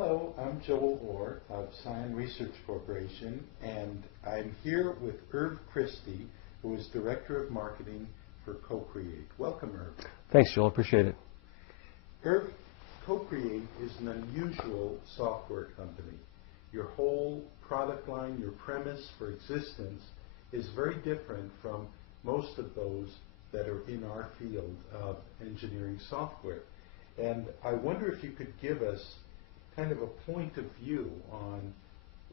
Hello, I'm Joel Orr of Scion Research Corporation, and I'm here with Christy, who is Director of Marketing for CoCreate. Welcome, Irv. Thanks, Joel. Appreciate it. Irv, CoCreate is an unusual software company. Your whole product line, your premise for existence is very different from most of those that are in our field of engineering software. And I wonder if you could give us kind of a point of view on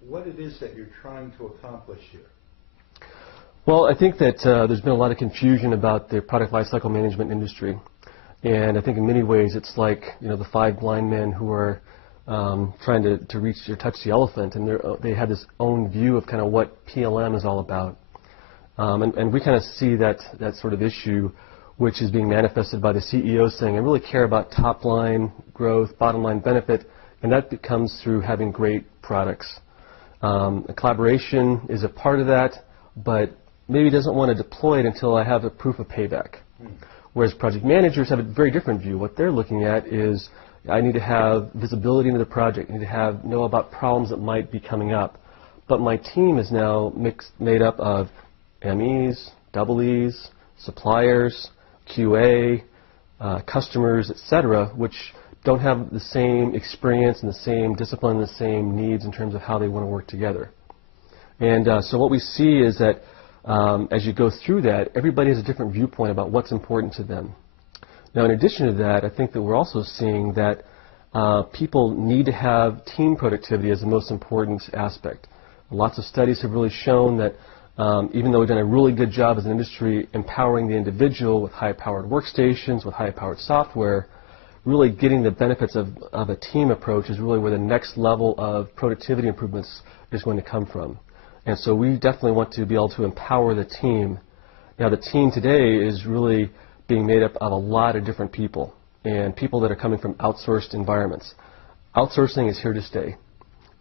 what it is that you're trying to accomplish here. Well, I think that there's been a lot of confusion about the product lifecycle management industry. And I think in many ways it's like, the five blind men who are trying to reach or touch the elephant, and they have this own view of kind of what PLM is all about. And we kind of see that sort of issue, which is being manifested by the CEO saying, I really care about top line growth, bottom line benefit, and that comes through having great products. Collaboration is a part of that, but maybe doesn't want to deploy it until I have a proof of payback. Whereas project managers have a very different view. What they're looking at is, I need to have visibility into the project. I need to know about problems that might be coming up. But my team is now made up of MEs, double E's, suppliers, QA, customers, etc., which don't have the same experience and the same discipline, the same needs in terms of how they want to work together. And so what we see is that as you go through that, everybody has a different viewpoint about what's important to them. Now, in addition to that, I think that we're also seeing that people need to have team productivity as the most important aspect. Lots of studies have really shown that even though we've done a really good job as an industry empowering the individual with high-powered workstations, with high-powered software, really getting the benefits of a team approach is really where the next level of productivity improvements is going to come from. And so we definitely want to be able to empower the team. Now, the team today is really being made up of a lot of different people, and people that are coming from outsourced environments. Outsourcing is here to stay.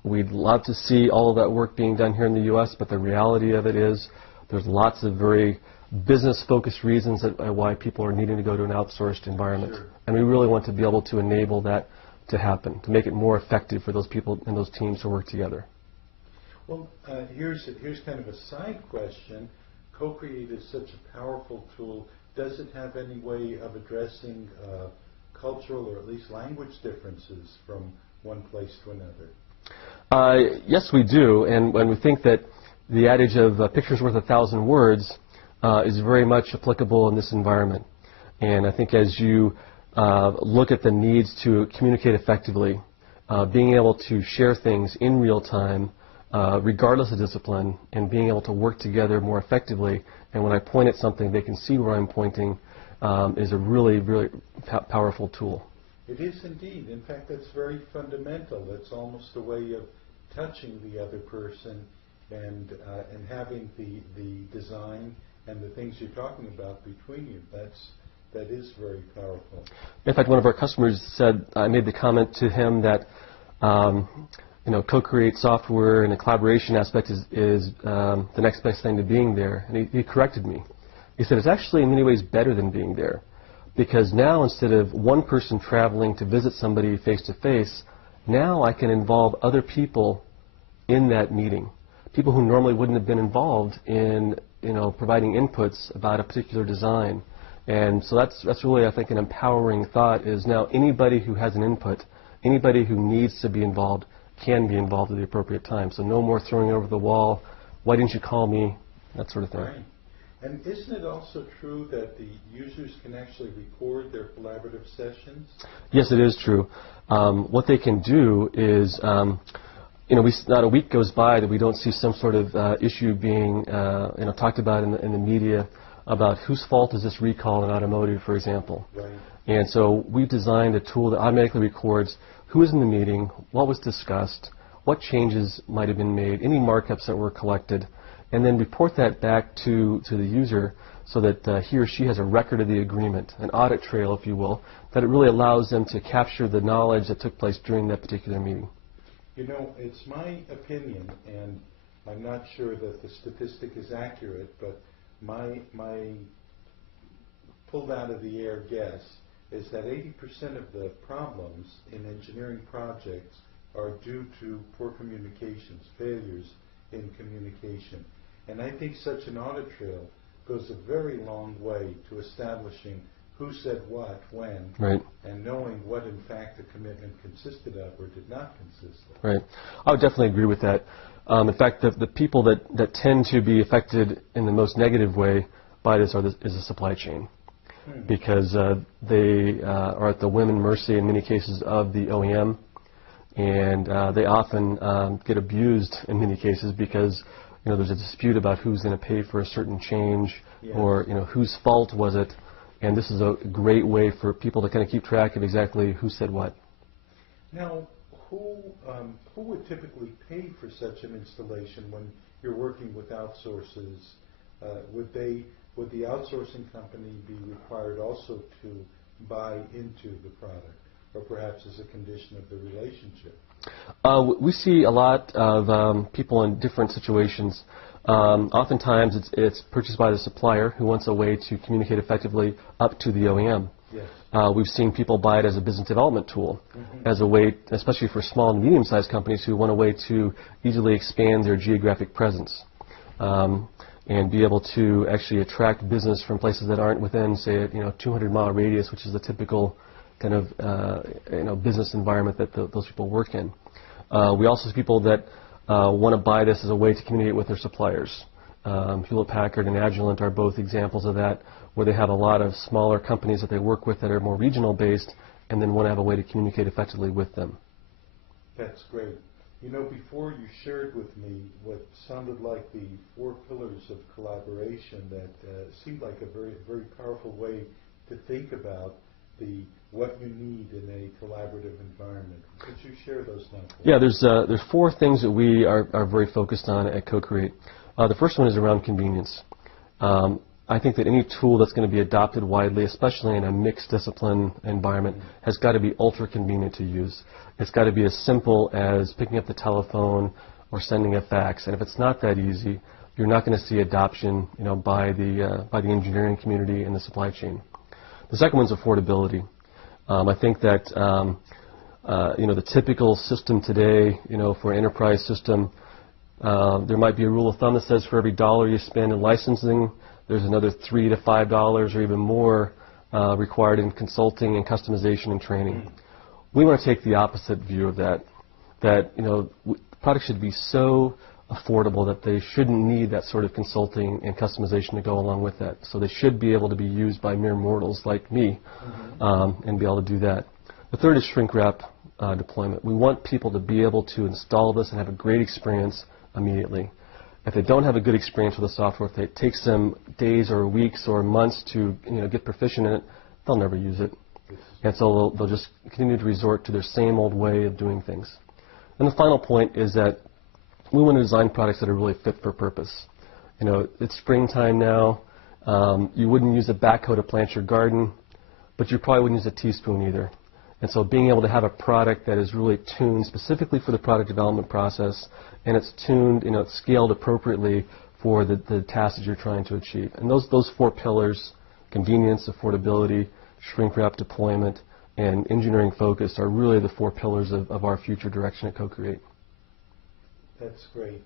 We'd love to see all of that work being done here in the U.S., but the reality of it is there's lots of very business-focused reasons why people are needing to go to an outsourced environment. Sure. And we really want to be able to enable that to happen, to make it more effective for those people and those teams to work together. Well, here's kind of a side question. CoCreate is such a powerful tool. Does it have any way of addressing cultural or at least language differences from one place to another? Yes, we do. And when we think that the adage of picture's worth 1,000 words is very much applicable in this environment. And I think as you look at the needs to communicate effectively, being able to share things in real time, regardless of discipline, and being able to work together more effectively, and when I point at something, they can see where I'm pointing, is a really, really powerful tool. It is indeed. In fact, that's very fundamental. It's almost a way of touching the other person and having the design and the things you're talking about between you. That is very powerful. In fact, one of our customers said, I made the comment to him that CoCreate software and the collaboration aspect is the next best thing to being there. And he corrected me. He said, it's actually in many ways better than being there. Because now, instead of one person traveling to visit somebody face-to-face, now I can involve other people in that meeting. People who normally wouldn't have been involved in providing inputs about a particular design. And so that's really, I think, an empowering thought, is now anybody who has an input, anybody who needs to be involved, can be involved at the appropriate time. So no more throwing over the wall, why didn't you call me, that sort of thing. Right. And isn't it also true that the users can actually record their collaborative sessions? Yes, it is true. What they can do is, not a week goes by that we don't see some sort of issue being talked about in the media about whose fault is this recall in automotive, for example. Right. And so we've designed a tool that automatically records who was in the meeting, what was discussed, what changes might have been made, any markups that were collected, and then report that back to the user so that he or she has a record of the agreement, an audit trail, if you will, that it really allows them to capture the knowledge that took place during that particular meeting. It's my opinion, and I'm not sure that the statistic is accurate, but my pulled out of the air guess is that 80% of the problems in engineering projects are due to poor communications, failures in communication. And I think such an audit trail goes a very long way to establishing who said what, when, Right. and knowing what in fact the commitment consisted of or did not consist of. Right. I would definitely agree with that. In fact, the people that tend to be affected in the most negative way by this is the supply chain, because they are at the whim and mercy in many cases of the OEM, and they often get abused in many cases because there's a dispute about who's going to pay for a certain change, Yes. or whose fault was it. And this is a great way for people to kind of keep track of exactly who said what. Now, who would typically pay for such an installation when you're working with outsources? Would the outsourcing company be required also to buy into the product, or perhaps as a condition of the relationship? We see a lot of people in different situations. Oftentimes it's purchased by the supplier who wants a way to communicate effectively up to the OEM. Yes. We've seen people buy it as a business development tool, as a way, especially for small and medium-sized companies who want a way to easily expand their geographic presence, and be able to actually attract business from places that aren't within, say, a 200-mile radius, which is the typical kind of business environment that those people work in. We also see people that want to buy this as a way to communicate with their suppliers. Hewlett-Packard and Agilent are both examples of that, where they have a lot of smaller companies that they work with that are more regional based, and then want to have a way to communicate effectively with them. That's great. Before you shared with me what sounded like the 4 pillars of collaboration that seemed like a very, very powerful way to think about what you need in a collaborative environment. Could you share those now? Yeah, there's 4 things that we are very focused on at CoCreate. The first one is around convenience. I think that any tool that's going to be adopted widely, especially in a mixed discipline environment, has got to be ultra convenient to use. It's got to be as simple as picking up the telephone or sending a fax. And if it's not that easy, you're not going to see adoption, by the engineering community and the supply chain. The second one's affordability. I think that the typical system today, for an enterprise system, there might be a rule of thumb that says for every $1 you spend in licensing, there's another $3 to $5 or even more required in consulting and customization and training. We want to take the opposite view of that. That products should be so affordable that they shouldn't need that sort of consulting and customization to go along with that. So they should be able to be used by mere mortals like me, and be able to do that. The third is shrink wrap deployment. We want people to be able to install this and have a great experience immediately. If they don't have a good experience with the software, if it takes them days or weeks or months to get proficient in it, they'll never use it. And so they'll just continue to resort to their same old way of doing things. And the final point is that we want to design products that are really fit for purpose. It's springtime now. You wouldn't use a backhoe to plant your garden, but you probably wouldn't use a teaspoon either. And so being able to have a product that is really tuned specifically for the product development process, and it's tuned, it's scaled appropriately for the tasks that you're trying to achieve. And those 4 pillars, convenience, affordability, shrink wrap deployment, and engineering focus, are really the 4 pillars of our future direction at CoCreate. That's great.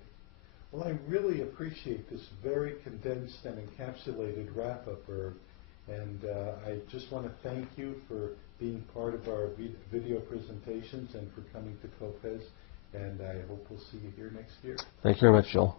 Well, I really appreciate this very condensed and encapsulated wrap-up, Irv. And I just want to thank you for being part of our video presentations and for coming to CoPez. And I hope we'll see you here next year. Thank you very much, Joel.